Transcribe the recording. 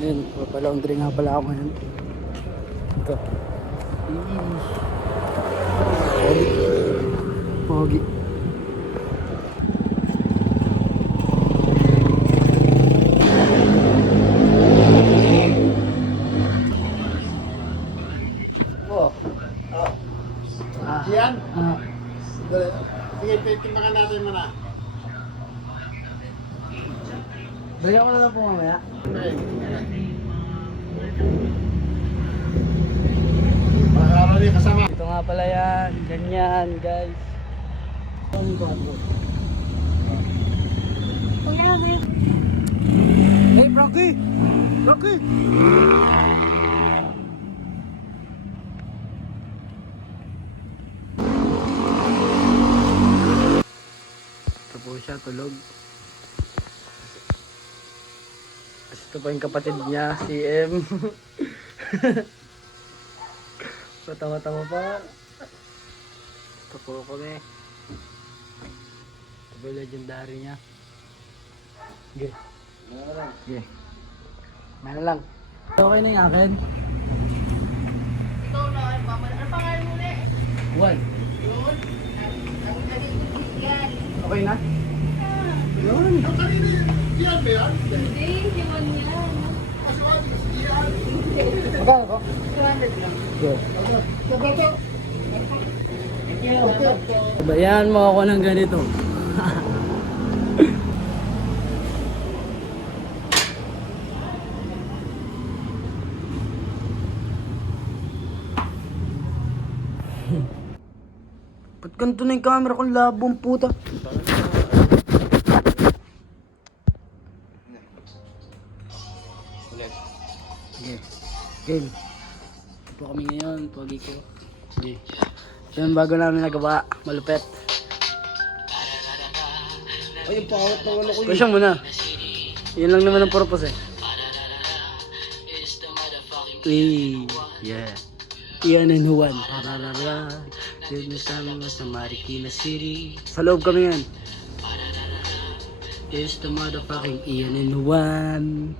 Ayun, papalaundry nga pala ako ngayon. Ito. Pogi. Pogi. Oh. Yan? Ah. Sige, timbangan natin muna. Bigyan ko na lang po mamaya. Okay. Para rin kasama. Ito nga pala yan. Ganyan, guys. Hey, Frankie! Frankie! Ito po siya, tulog. Tapos ito pa yung kapatid niya, si M. Patawa-tawa pa. Ito po kami. Ito po yung legendary niya. Okay. Okay. Mana lang. Okay na yung akin. Ito na, ano pangalan mo ulit? One. Yun. Ang naging yan. Okay na? Yun. Ang kanina yan ba yan? Hindi, hindi man yan. Magkano ko? 200 lang. Go. Ito. Bayan mo ako ng ganito. Ba't ganito na yung camera kung labong puta? Ulit. Sige. Game. Ito po kami ngayon, pogi ko. Sige. Ito yung bago namin nagawa. Malupet. Ay, yung pawat na wala ko Kusya muna. Yun lang naman ang purpose eh. Uy, yeah. Iyan and Juan. Pararara. Yun kasama sa Marikina City. Sa loob kami yan. It's the motherfucking Ian and Juan.